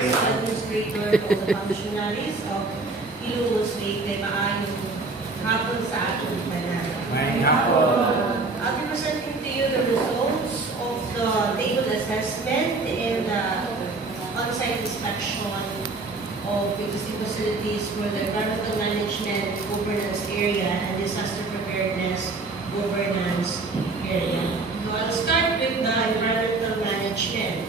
Administrator of the functionaries of Ilocos State ay maayong hapon sa ating panel. I'll be presenting to you the results of the table assessment and the on-site inspection of existing facilities for the environmental management governance area and disaster preparedness governance area. So I'll start with the environmental management.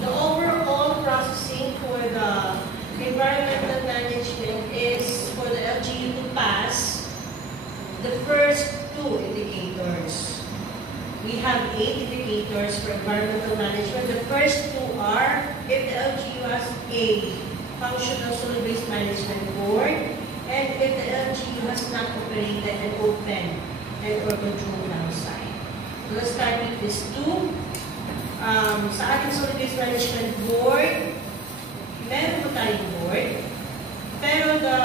The overall processing for the environmental management is for the LGU to pass the first two indicators. We have 8 indicators for environmental management. The first two are if the LGU has a functional solid waste management board and if the LGU has not operated an open and or controlled downside. So let's start with these two. Sa ating solid waste management board, meron po tayong board, pero the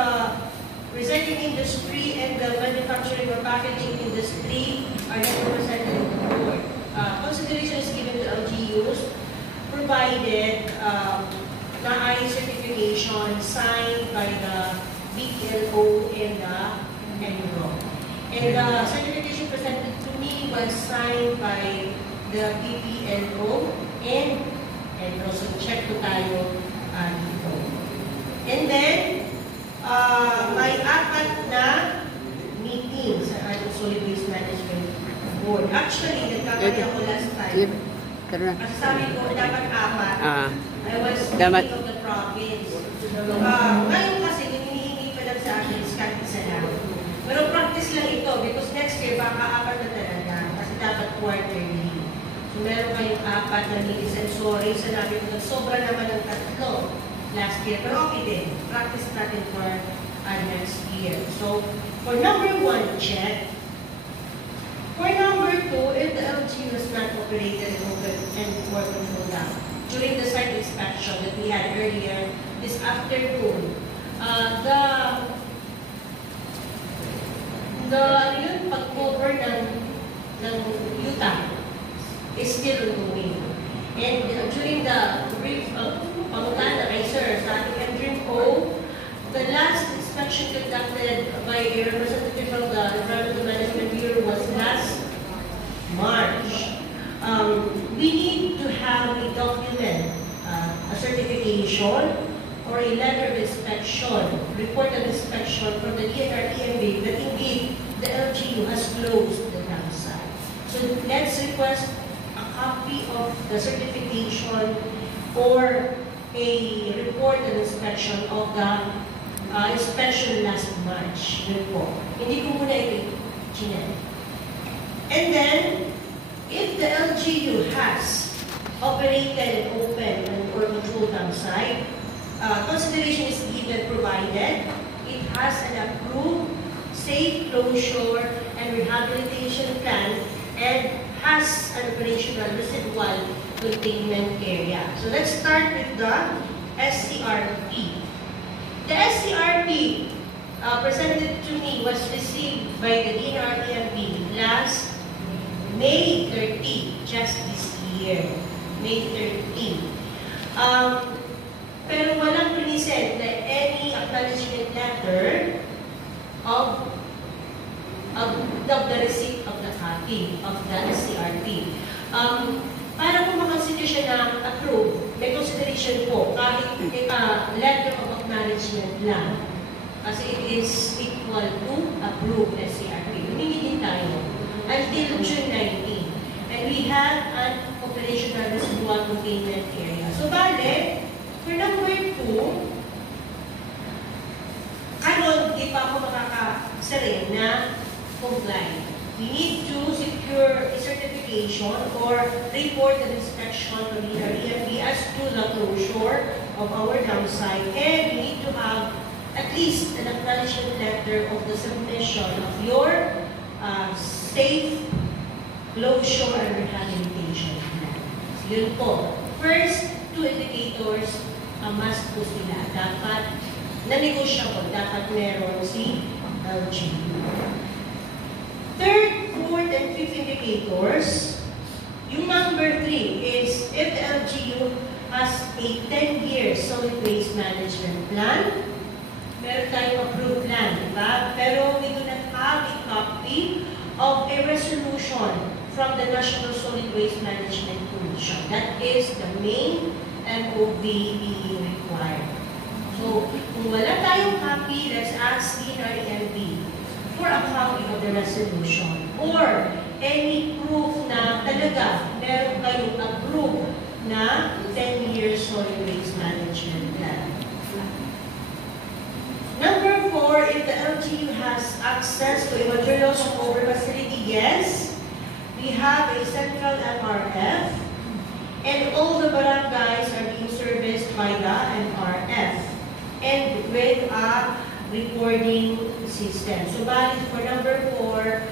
recycling industry and the manufacturing or packaging industry are not represented in the board. Consideration is given to LGUs provided na ay certification signed by the BPLO and the NRO. And the certification presented to me was signed by the BPLO and also check po tayo dito. And then, may 4 na meetings sa ating solid waste management board. Actually, nagkamali ako last time. Kasi sabi ko, dapat 4. I was thinking of the province. Ngayon kasi, hinihingi pa lang sa akin, iskat isa lang. Pero practice lang ito because next year, baka 4 na talaga. Kasi dapat quarterly. So, meron kayong 4 na meetings. And sorry, sanabi ko, sobra naman ng 3 last year. Pero okay din. Practice natin for next year. So, for number 1, check. For number 2, if the LGU has not operated and for control down during the site inspection that we had earlier this afternoon, yung pag-cover ng UTAC is still ongoing. And during the brief pangutana kay Sir sa ating MDRIMO, the last inspection conducted by a representative of the Environmental Management Bureau was last March. We need to have a document, a certification, or a letter of inspection, report of inspection from the DNR-EMB that indeed the LGU has closed the downside. So let's request a copy of the certification or a report of inspection of the inspection last March. Yun po. Hindi ko muna ito chinet. And then, if the LGU has operated open or controlled downside, consideration is given provided it has an approved safe closure and rehabilitation plan and has an operational residual containment area. So let's start with the SCRP. The SCRP presented to me was received by the DNR-EMB last May 30, just this year. May 30. Pero walang present na any acknowledgement letter of the receipt of the copy of the SCRP. Para kung makonsider siya na approve, may consideration po kahit letter of acknowledgement lang. Kasi it is equal to approved SCRP. Humingi din tayo until June 19. And we have an operational residual containment area. So, bale, for number 2, karon, di pa ako makakasarin na comply. We need to secure a certification or report an inspection from the EMB as to the closure of our downside, and we need to have at least an acknowledgement letter of the submission of your safe closure and rehabilitation plan. So, yun po. First 2 indicators, must po sila. Dapat na-negotiable. Dapat meron si LGU. Third, 4th, and 5th indicators, yung number 3 is if the LGU has a a 10-year solid waste management plan. Meron tayong approved plan, diba? Pero we do not have a copy of a resolution from the National Solid Waste Management Commission. That is the main MOV being required. So, kung wala tayong copy, let's ask DNREMB for a copy of the resolution or any proof na talaga meron kayong approved na 10-year solid waste management plan. Number 4, if the LGU has access to a materials over facility, yes. We have a central MRF, and all the barangays are being serviced by the MRF, and with a recording system. So, valid for number 4,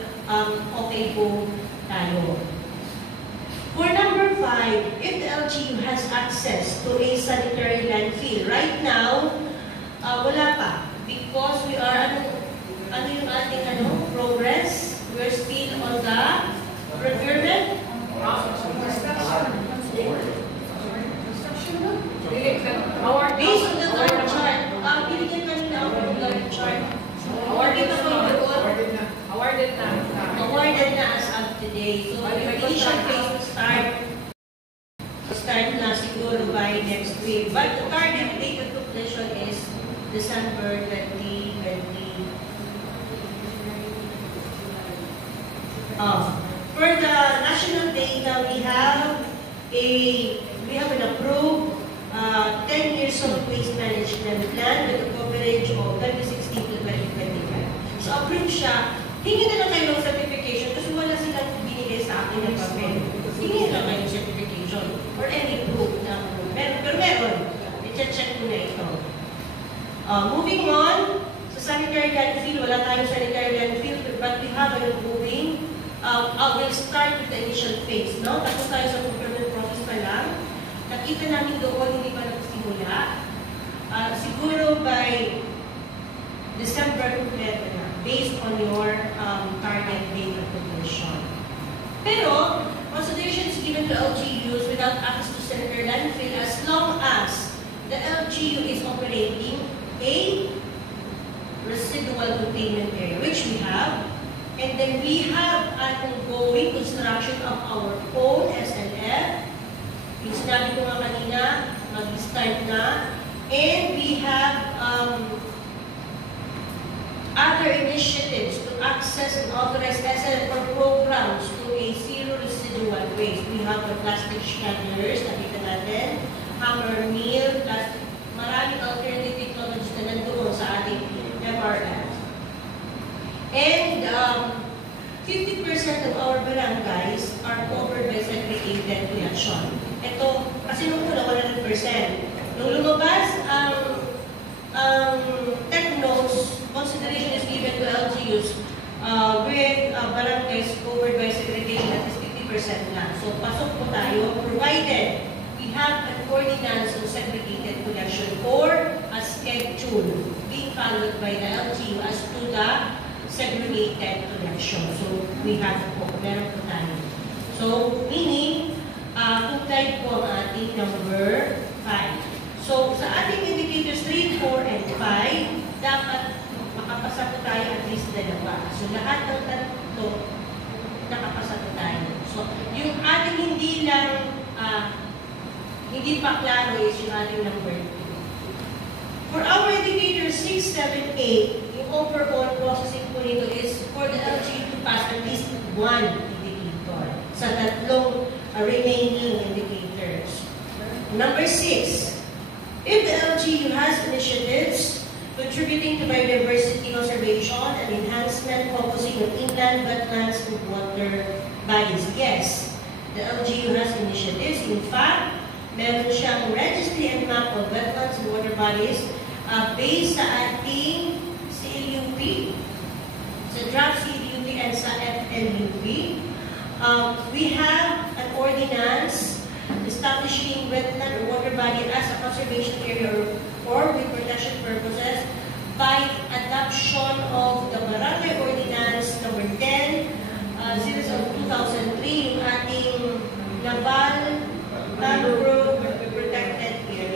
okay po tayo. For number 5, if the LGU has access to a sanitary landfill, right now, wala pa. Because we are, ano yung ating progress? We're still on the procurement? Based on the third chart, binigyan kanina ako ng third chart. Awarded na po doon. Awarded na as of today. So, the initial phase will start na siguro by next week. But the target date of completion is December 2020. For the national data, we have an approved 10-year solid waste management plan with a coverage of 2016 to 2025. So approved siya. Hingi na lang kayo ng certification kasi wala silang binigay sa akin ng papel. Hingi na lang kayo ng certification or any proof na pero meron. I-check ko na ito. Moving on, sa sanitary landfill, wala tayong sanitary landfill, but we have a moving. We'll start with the initial phase, no? Tapos tayo sa procurement process pa lang. Nakita namin doon, hindi pa nagsimula. Siguro by December, kompleto na, based on your target date of completion. Pero, consideration is given to LGUs without access to sanitary landfill as long as the LGU is operating a residual containment area, which we have, and then we have an ongoing construction of our own SLF. Yung sinabi ko nga kanina, mag-start na, and we have other initiatives to access and authorize SLF programs to a zero residual waste. We have the plastic shredders, nakita natin, hammer mill, plastic, maraming alternative technologies na nandoon sa ating MRF. And 50% of our barangays are covered by segregated collection. Ito, kasi nung una, 100%. Nung lumabas ang TechNotes, consideration is given to LGUs with barangays covered by segregation at is 50% lang. So, pasok po tayo, provided we have an ordinance on segregated collection or a schedule being followed by the LGU as to the segregated collection. So, we have po, meron po tayo. So, meaning, comply po ang ating number 5. So, sa ating indicators 3, 4, and 5, dapat makapasa po tayo at least dalawa. So, lahat ng tatlo, nakapasa po tayo. So, yung ating hindi lang, hindi pa klaro is yung ating number 2. For our indicator 6, 7, 8, yung overall processing po nito is for the LGU to pass at least one indicator sa tatlong remaining indicators. Number 6, if the LGU has initiatives contributing to biodiversity conservation and enhancement focusing on inland, wetlands, and water bodies. Yes, the LGU has initiatives. In fact, meron siyang registry and map of wetlands and water bodies based sa ating CLUP, sa draft CLUP and sa FLUP. We have an ordinance establishing wetland or water body as a conservation area or with protection purposes by adoption of the Barangay Ordinance number 10, series of 2003, yung ating Naval Mangrove Protected Area.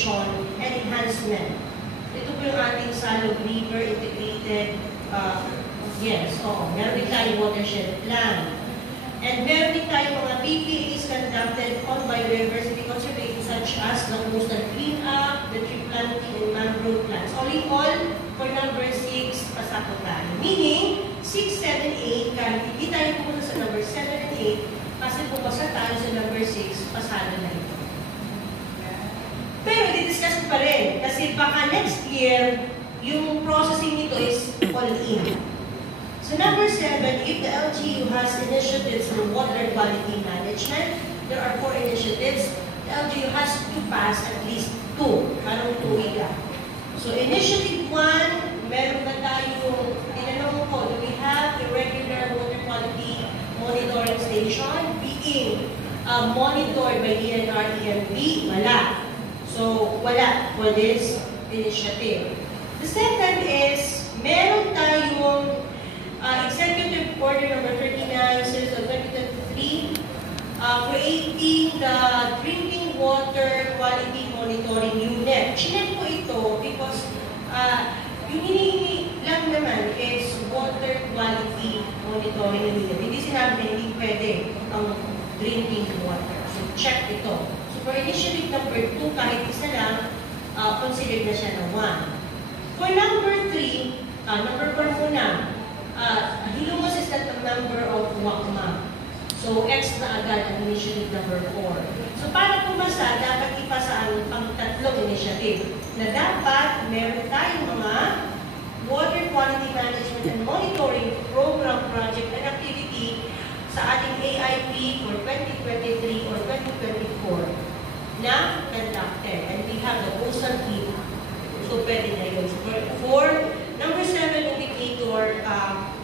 optimization and enhancement. Ito po yung ating Salog River Integrated, meron din tayong watershed plan. And meron din tayong mga PPAs conducted on by diversity conservation such as the coastal cleanup, the tree planting, and mangrove plants. All in all, for number 6, pasako tayo. Meaning, 6, 7, 8, kahit hindi tayo pumunta sa number 7 and 8, kasi pumasa tayo sa number 6, pasado na ito. Pero di-discuss pa rin, kasi baka next year, yung processing nito is all-in. So number 7, if the LGU has initiatives for water quality management, there are 4 initiatives. The LGU has to pass at least 2. Parang 2 ika. So initiative 1, meron na tayo, tinanong ko, do we have a regular water quality monitoring station being monitored by DNR EMB? Wala. So wala for this initiative. The second is, meron tayong Executive Order number 39, series of 2023, creating the Drinking Water Quality Monitoring Unit. Chinek po ito because yung hinihingi lang naman is water quality monitoring unit. Hindi sinabi na hindi pwede ang drinking water. So check ito. So for initiative number 2, kahit isa lang, considered na siya na 1. For number 3, number 4 muna, Hilongos is not a member of WACMA. So, X na agad ang initiative number 4. So, para pumasa, dapat ipasa ang pang-tatlong initiative na dapat meron tayong mga water quality management and monitoring program, project, and activity sa ating AIP for 2023 or 2024 na conducted. And we have the coastal team. So, pwede na yun. For number 7 indicator,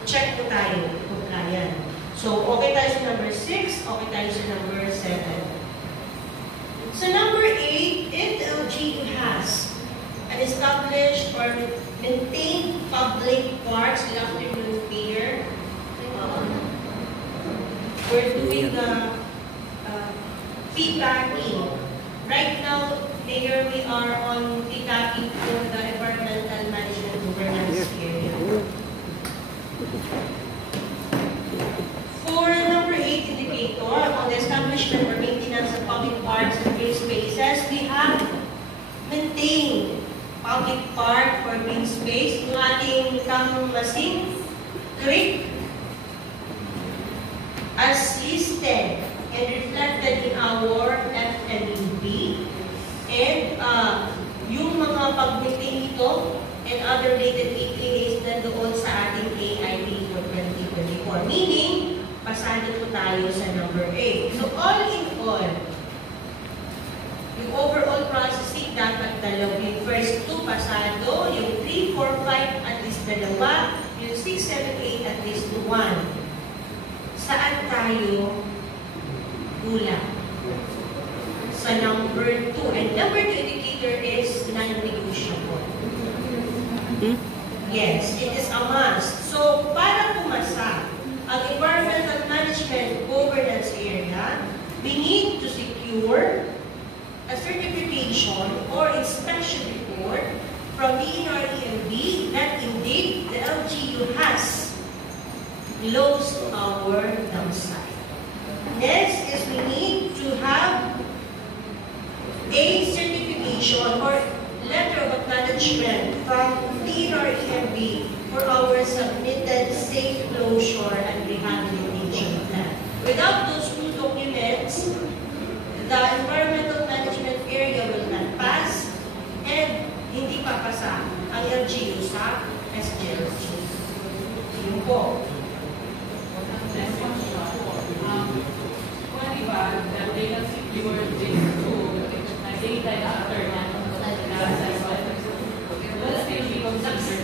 check po tayo, compliant. So, okay tayo sa number 6, okay tayo sa number 7. So, number 8, if the LGU has an established or maintained public parks, good afternoon, Mayor. We're doing the feedbacking. Right now, Mayor, we are on feedbacking for the environmental management governance area. For number 8 indicator, on the establishment or maintenance of public parks and green spaces, we have maintained public park or green space, yung ating Tangmasin Creek, as listed and reflected in our FNUB, and yung mga pag-maintain ito and other related PPAs na doon sa ating AIP for 2024. Meaning, pasado po tayo sa number 8. So, all in all, yung overall processing dapat dalawa. Yung first 2 pasado, yung 3, 4, 5 at least dalawa, yung 6, 7, 8 at least 1. Saan tayo kulang? Sa number 2. And number 2 indicator is non-negotiable. Yes, it is a must. So, para pumasa ang environmental management governance area, we need to secure a certification or inspection report from DNR EMB that indeed the LGU has closed our downside. Next is we need to have a certification or letter of acknowledgement from DNR EMB for our submitted safe closure and rehabilitation plan. Without those 2 documents, the environmental management area will not pass and hindi papasa ang LGU sa SGLG. Yun po. Kung diba, they can secure this to data after na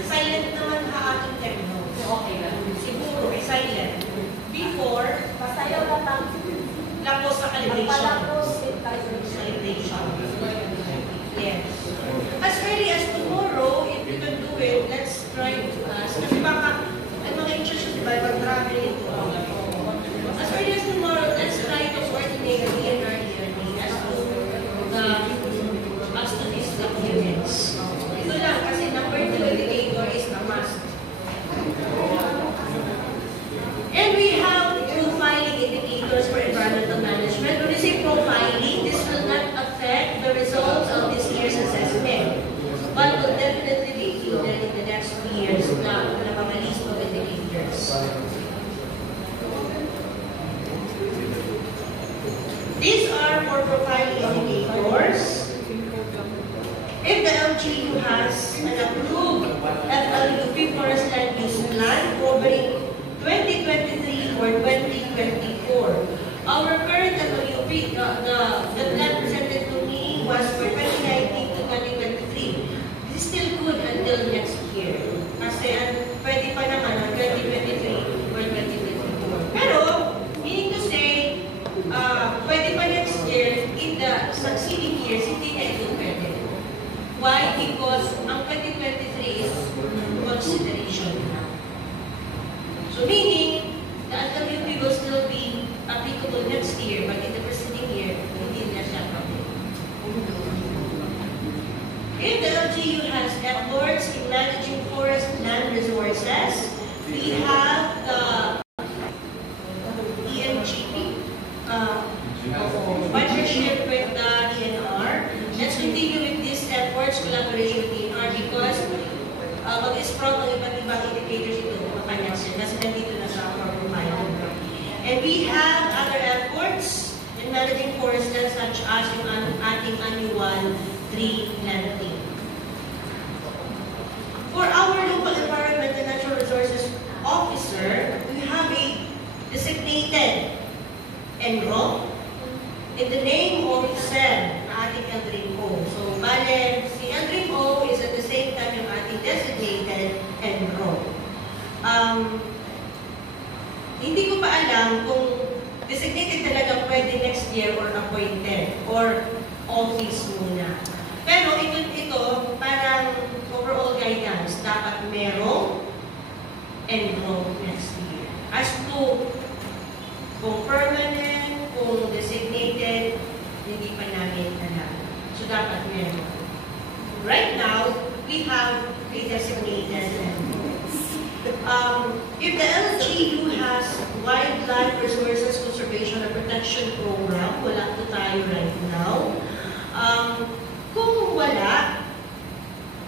silent naman ang ating techno. okay lang. Siguro, silent. Before, Pasayaw na lang. lapos sa calibration. Pagpalapos, Calibration. Yes. As early as tomorrow, if we can do it, let's try to ask. Kasi baka, ay mga instructions, diba, pag-travel ito. As early as tomorrow, let's try to coordinate the DNR as to this next year's na mga list of indicators. These are for profile indicators. If the LGU has an approved FLUP Forest Land Use Plan covering 2023 or 2024, our current FLUP, the plan presented to me was for 2019 to 2023. This is still good until next year. Kasi pwede pa naman ang 2023 or 2024. Pero, meaning to say, pwede pa next year, in the succeeding years, hindi na ito pwede. Why? Because ang 2023 is consideration now. So meaning, the FLUP will still be applicable next year, but in the preceding year, hindi na siya applicable. If the LGU has efforts in managing forest land resources, we have the EMGP partnership with the DNR. Let's continue with these efforts, collaboration with DNR, because mag-sprout ang iba't ibang indicators ito makapanyan siya kasi nandito na sa our profile. And we have other efforts in managing forest land such as yung ating annual tree planting. For our local environment and natural resources officer, we have a designated enroll in the name of SEM, ating Eldrin O. So, bale, si Eldrin O is at the same time yung ating designated enroll. Hindi ko pa alam kung designated talaga pwede next year or appointed or office muna. Pero ito parang overall guidance, dapat merong enroll next year. As to kung permanent, kung designated, hindi pa namin alam. So dapat meron. Right now, we have a designated enroll. If the LGU has wildlife resources conservation and protection program, wala po tayo right now. Kung wala,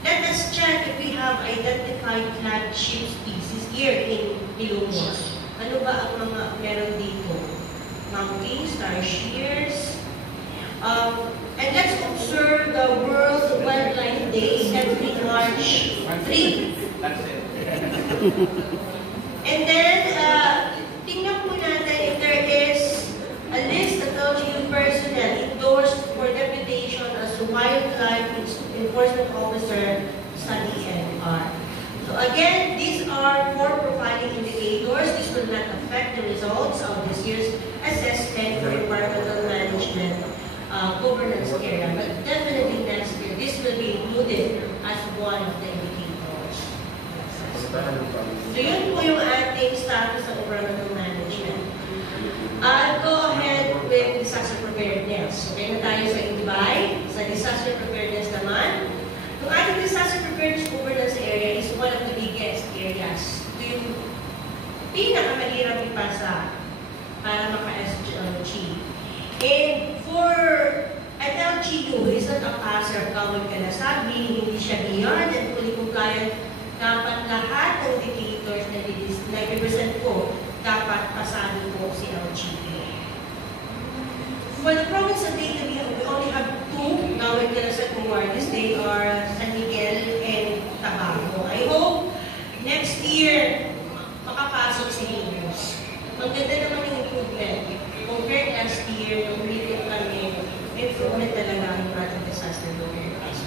let us check if we have identified flagship species here in Ilocos. Ano ba ang mga meron dito? Mountain, star shears. And let's observe the World Wildlife Day every March 3. That's it. And then, tingnan po natin if there is a list of LGU personnel endorsed for deputation as Wildlife Enforcement Officer sa DNR. So again, these are for profiling indicators. This will not affect the results of this year's assessment for environmental management governance area. But definitely next year, this will be included as one of the indicators. So yun po yung ating status ng environmental management. I'll go ahead with disaster preparedness. Okay na tayo sa Ibay. Sa disaster preparedness naman, yung ating disaster preparedness governance area is one of the biggest areas. Ito yung pinakamahirap ipasa para maka-SLG. And for an LGU, is not a passer of kawag kalasabi, hindi siya beyond and fully compliant. Dapat lahat ng indicators na i-present ko, dapat pasado po si LGU. For the province of Data, we only have two kawag kalasabi awards. They are San Miguel and Tabaco. I hope next year, makapasok si Ilocos. Maganda naman yung improvement. Compared last year, nung ulitin kami, improvement talaga ang ating disaster preparedness.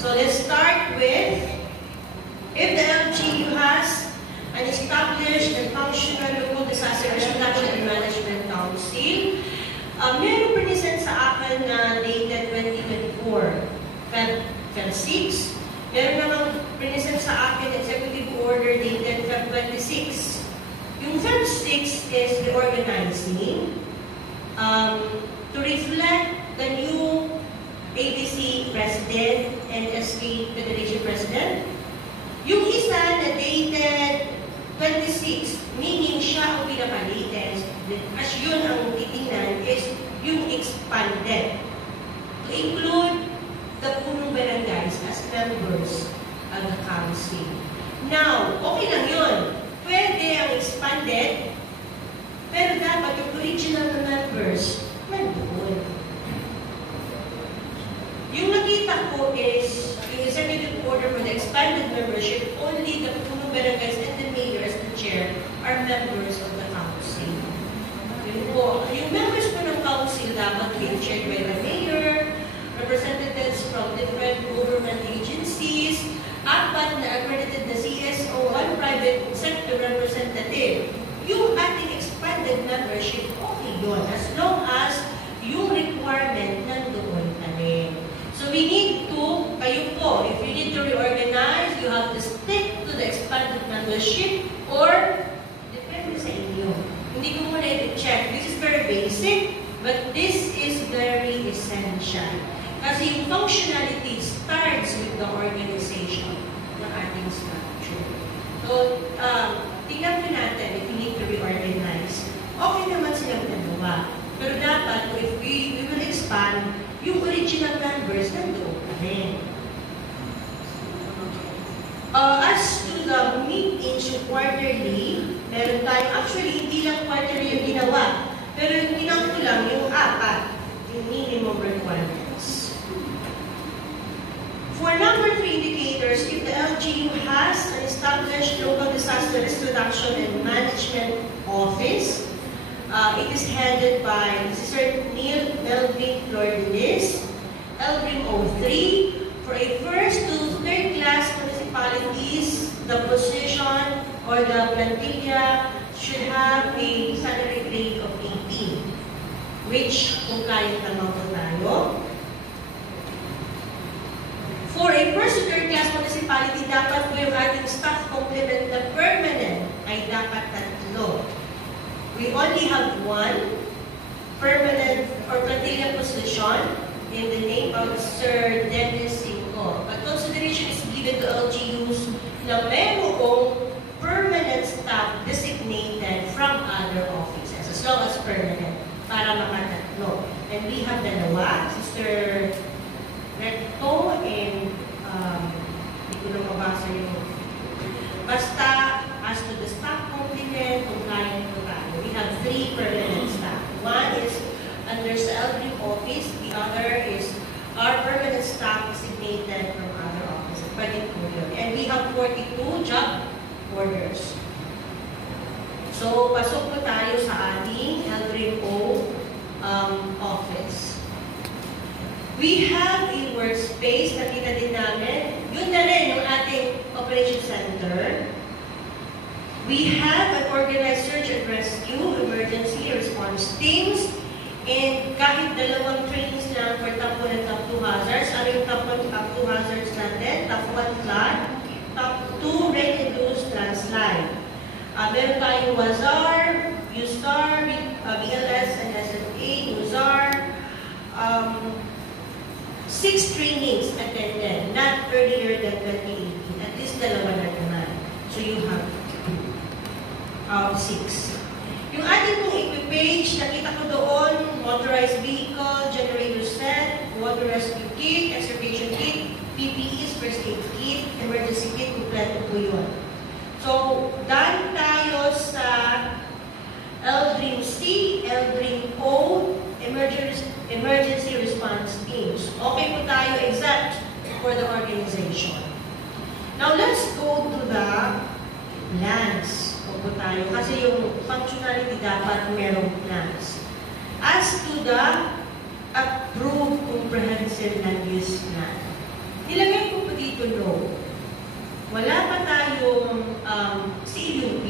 So let's start with, if the LGU has an established and functional local disaster reduction and management council, meron present sa akin na dated 2024, Feb 6. Meron namang present sa akin executive order dated Feb 26. Yung Feb 6 is reorganizing to reflect the new ABC President and SK Federation President. Yung isa na dated 26, meaning siya ang pinaka-latest, as yun ang titingnan, is yung expanded to include the punong barangays as members of the council. Now, okay lang yun. Pwede ang expanded, pero dapat yung original na members, nandoon. Yung nakita ko is, yung executive order for the expanded membership, only the Puno Barangays and the mayor as the chair are members of the council. Yun po. Yung members po ng council dapat be chaired by the mayor, representatives from different government agencies, apat na accredited na CSO, one private sector representative. Yung ating expanded membership, okay yun. As long as yung requirement nandoon pa rin. So we need to, kayo po, if you need to reorganize, you have to stick to the expanded membership or depende sa inyo. Hindi ko muna i-check. This is very basic, but this is very essential. Kasi yung functionality starts with the organization ng ating structure. So, tingnan po natin if we need to reorganize. Okay naman silang dalawa. Pero dapat, if we will expand, yung original members nandoon pa rin. As to the meetings yung quarterly, meron tayo, actually hindi lang quarterly yung ginawa, pero yung ginawa ko lang yung apat, yung minimum requirements. For number 3 indicators, if the LGU has an established local disaster risk reduction and management office, it is headed by Sir Neil Melvin Lourdes, LRIM 03. For a first to third class municipalities, the position or the plantilla should have a salary grade of 18, which kung kaya naman po tayo. For a first to third class municipality, dapat po yung ating staff complement na permanent ay dapat 3. We only have 1 permanent or plantilla position in the name of Sir Dennis Cinco. But consideration is given to LGUs na mayroong permanent staff designated from other offices, as long as permanent, para makatatlo. And we have dalawa, Sister Recto and hindi ko na mabasa yung basta as to the staff complement, kung kaya po tayo. We have 3 permanent staff. One is under sa LRIM office, the other is our permanent staff designated from other offices. Pwede po yun. And we have 42 job orders. So, pasok po tayo sa ating LRIM office. We have a workspace, nakita din namin. Yun na rin yung ating operation center. We have an organized search and rescue, emergency response teams, and kahit 2 trainings lang for top 1 and top 2 hazards. Ano yung top 1 top 2 hazards natin? Top 1 flood, top 2 rain induced landslide. Meron tayong WAZAR, USTAR, BLS, and SFA, USAR. 6 trainings attended, not earlier than 2018. At least 2 na naman. So you have 6. Yung ating pong equipage, nakita ko doon, motorized vehicle, generator set, water rescue kit, extrication kit, PPEs, first aid kit, emergency kit, kompleto po yun. So, dahil tayo sa LDRIM C, LDRIM O, emergency response teams. Okay po tayo exact for the organization. Now, let's go to the plans. Po tayo. Kasi yung functionality dapat merong plans. As to the approved comprehensive land use plan, nilagay ko po dito no. Wala pa tayong CUP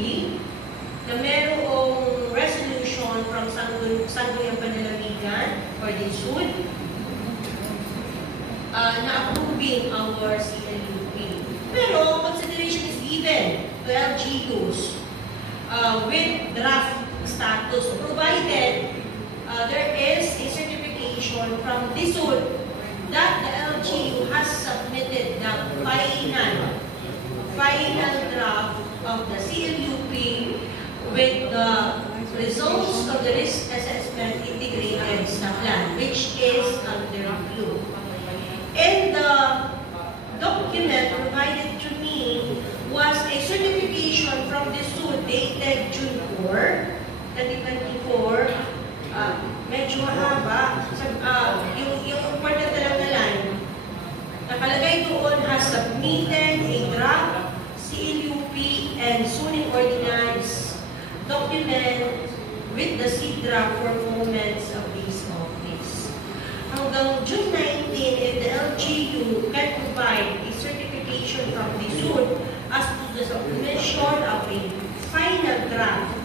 na merong resolution from Sangguniang Panlalawigan for the Sud na approving our CLUP. Pero consideration is given to LGUs with draft status, provided there is a certification from DSUD that the LGU has submitted the final draft of the CLUP with the results of the risk assessment integrated sa plan, which is under review. And the document provided to me was a certification from the SUD dated June 4, 2024. Medyo mahaba. Yung important na lang na line, nakalagay doon has submitted a draft CLUP and soon ordinance document with the CDRA for moments of this office. Hanggang June 19, if the LGU can provide a certification from the SUD as to the submission of a final draft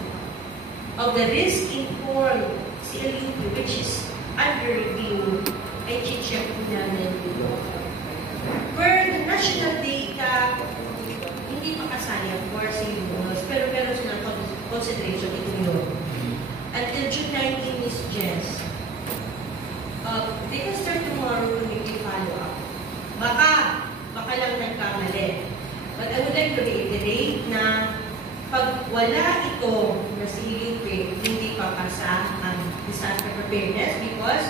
of the risk-informed CLUP, which is under review, ay check po namin dito. Where the national data, hindi pa kasali, of course, pero meron silang consideration, ito yun. Until June 19 is Jess. They can start tomorrow to make a follow-up. Baka lang nagkamali. But I would like to reiterate na pag wala ito na CLUP, hindi pa pasa ang disaster preparedness because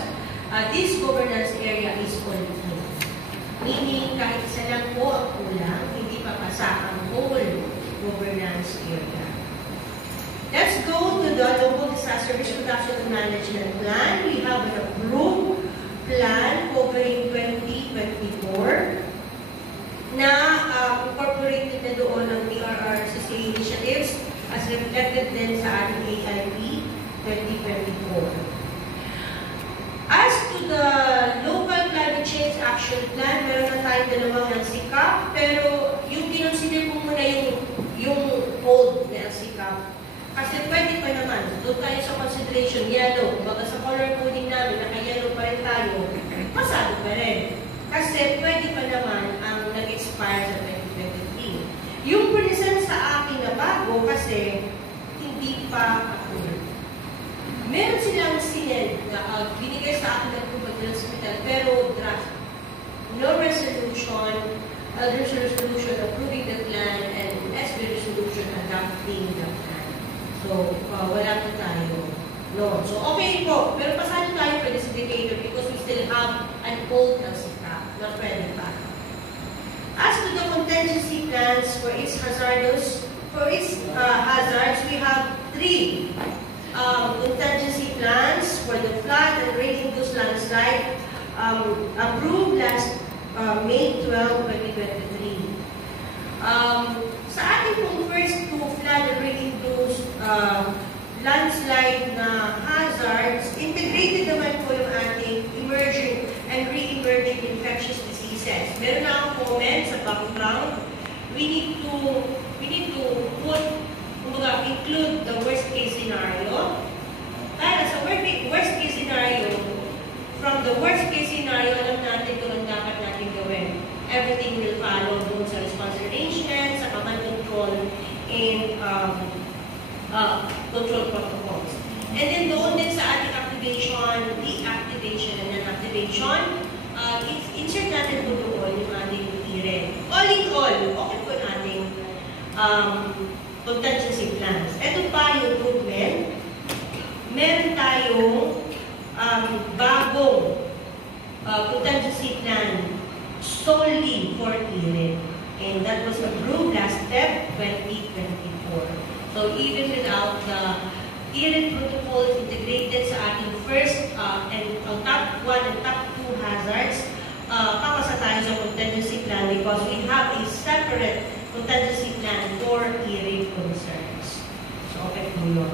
this governance area is all in. Meaning, kahit isa lang po ang kulang, hindi pa pasa ang whole governance area. Let's go to the Local Disaster Risk Reduction and Management Plan. We have an approved plan covering 2024 na incorporated na doon ang PRRCC initiatives as reflected din sa ating AIP 2024. As to the Local Climate Change Action Plan, meron na tayong dalawang LCCAP, pero yung kinonsider ko muna yung old na LCCAP. Kasi pwede pa naman, doon tayo sa consideration, yellow, baga sa color coding namin, naka-yellow pa rin tayo, pasado pa rin. Kasi pwede pa naman ang nag-expire sa 2023. Yung present sa akin na bago kasi hindi pa approved. Meron silang sinend na binigay sa akin ng approval ng hospital pero draft. No resolution, there's a resolution approving the plan and SB resolution adopting the plan. So, wala po tayo. No. So, okay po. Pero pasado tayo for this indicator because we still have an old LCCAP. Not ready pa. As to the contingency plans for its hazards, we have 3 contingency plans for the flood and rain-induced landslide approved last May 12, 2023. Sa ating pong first 2 flood and rain-induced landslide na hazards, integrated naman po yung ating emerging and re-emerging infectious diseases. Meron na akong comment sa background. We need to put, include the worst case scenario. Para sa worst case scenario, from the worst case scenario, alam natin kung ang dapat natin gawin. Everything will follow doon sa response arrangement, sa command control, and control protocols. And then doon din sa ating activation, deactivation, and non-activation, insert natin po doon yung ating IRED. All in all, okay po yung ating contingency plans. Ito pa yung improvement. Meron tayong bagong contingency plan solely for IRED. And that was approved last Feb 2024. So even without the IRED protocols integrated sa ating first and top 1 and top 2 hazards, kakasa tayo sa contingency plan because we have a separate contingency plan for IRED concerns. So okay po yun.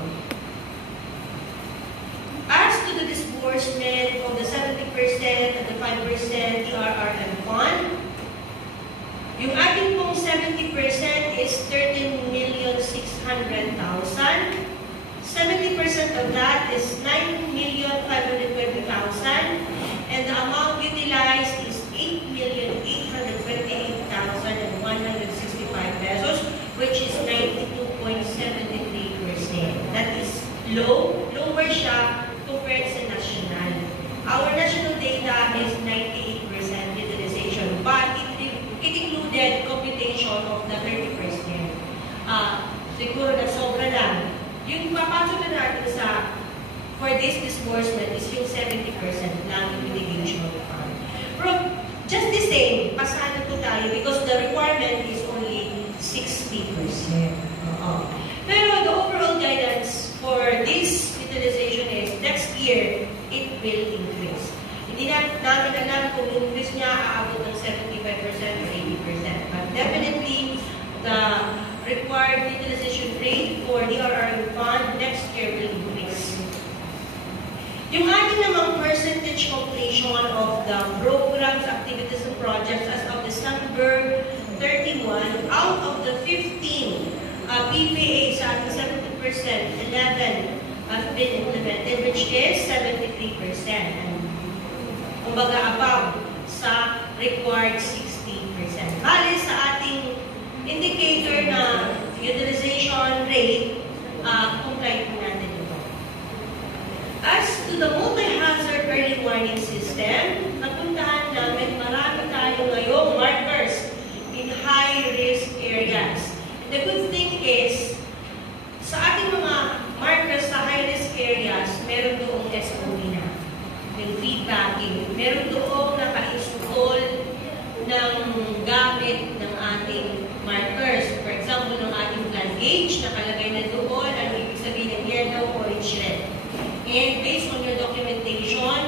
As to the disbursement of the 70% and the 5% TRRM fund, yung ating pong 70% is 13,600,000. 70% of that is 9,520,000 and the amount utilized is 8,828,165 pesos, which is 92.73%. That is lower siya compared sa national. Our national data is 98% utilization, but it included computation of the 30%. Siguro na sobra lang. Yung papasok na natin for this disbursement is yung 70% lang yung mitigation fund. Pero just the same, pasado po tayo because the requirement is only 6 60%. Pero the overall guidance for this utilization is next year, it will increase. Hindi namin alam kung increase niya aabot ng 75% or 80%. But definitely, the required utilization rate for DRRU fund next year will increase. Yung ating namang percentage completion of the programs, activities, and projects as of December 31, out of the 15 PPA sa ating 70%, 11 have been implemented, which is 73%. And kumbaga above sa required 60%. Bali sa ating indicator na utilization rate, comply po natin ito. As to the multi-hazard early warning system, napuntahan namin marami tayo ngayong markers in high-risk areas. And the good thing is, sa ating mga markers sa high-risk areas, meron doong SOP na. Yung feedbacking. Meron doong naka-install ng gamit ng ating markers. For example, ng ating plan gauge, nakalagay na doon, ano ibig sabihin ng yellow, orange, red. And based on your documentation,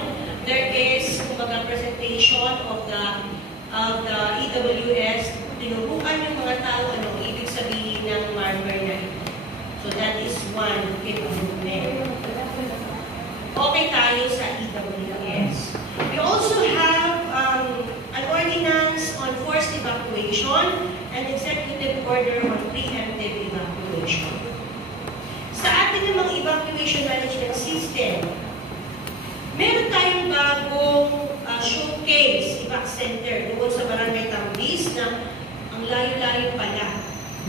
there is kumbaga presentation of the EWS. Tinuruan yung mga tao anong ibig sabihin ng marker na ito. So that is one improvement. Okay tayo sa EWS. We also have an ordinance on forced evacuation and executive order on preemptive evacuation. Sa ating namang evacuation management system, meron tayong bagong showcase evac center doon sa Barangay Tambis na ang layo-layo pala.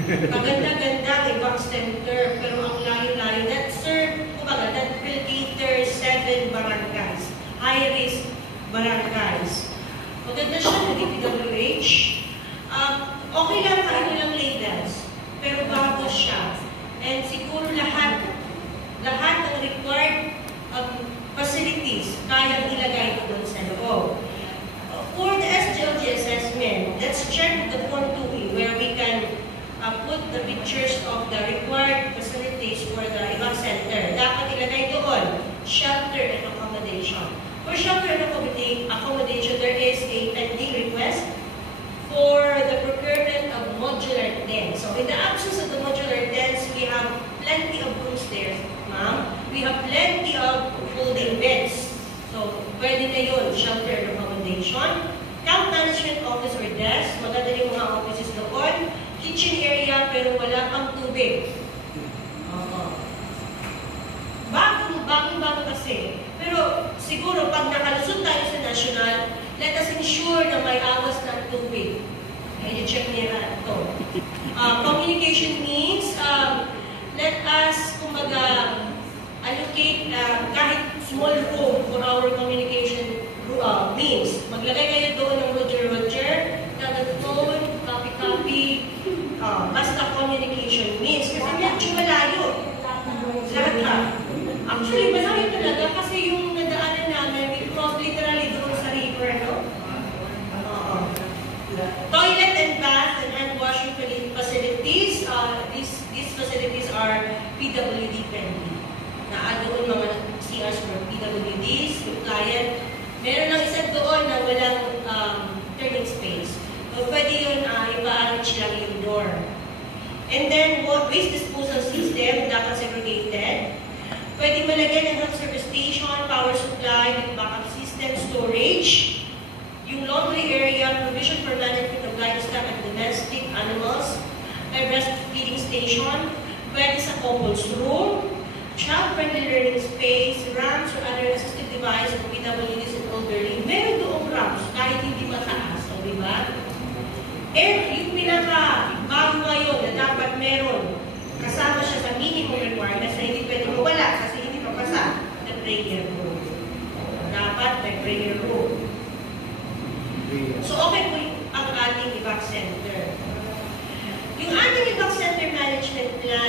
Kaganda-ganda evac center, pero ang layo-layo. That will cater 7 barangays, high-risk barangays. Maganda siya ng DPWH. Okay lang, kaano lang labels, pero bago siya. And siguro lahat ng required facilities kayang ilagay ko doon sa loob. For the SGLG assessment, let's check the Form 2E where we can put the pictures of the required facilities for the evac center. Dapat ilagay doon, shelter and accommodation. For shelter and accommodation, there is a pending request for the procurement of modular tents. So in the absence of the modular tents, we have plenty of rooms there, ma'am. We have plenty of folding beds. So pwede na yun, shelter and accommodation. Camp management office or desk, maganda yung mga offices doon. Kitchen area pero wala pang tubig. Bagong kasi. Pero siguro pag nakalusot tayo sa national, let us ensure na may awas ng tubig. Ay, check nila ito. Communication means, let us, kumbaga, allocate kahit small room for our communication means. Maglagay kayo doon ng Roger, telephone, copy, basta communication means. Kasi medyo malayo. Lahat. Actually, malayo talaga kasi yung nadaanan namin, we cross literally doon sa river, no? Toilet and bath and hand washing facilities, these facilities are PWD friendly. Doon mga CRs for PWDs, yung client. Meron ng isa doon na walang turning space. So, pwede yun ipa-arrange lang yung door. And then, waste disposal system, dapat segregated. Pwede malagyan ng health service station, power supply, with backup system, storage. Yung laundry area, provision for management of livestock and domestic animals. May breastfeeding station. Pwede sa couples room. Child-friendly learning space, ramps or other assistive device of PWDs and elderly. Meron doong ramps kahit hindi mataas. So, di ba? And yung pinaka-bago ngayon na dapat meron, kasama siya sa minimum requirements na hindi pwede mawala kasi hindi papasa na prayer room. Dapat may prayer room. So, okay po ang ating evac center. Yung ating evac center management plan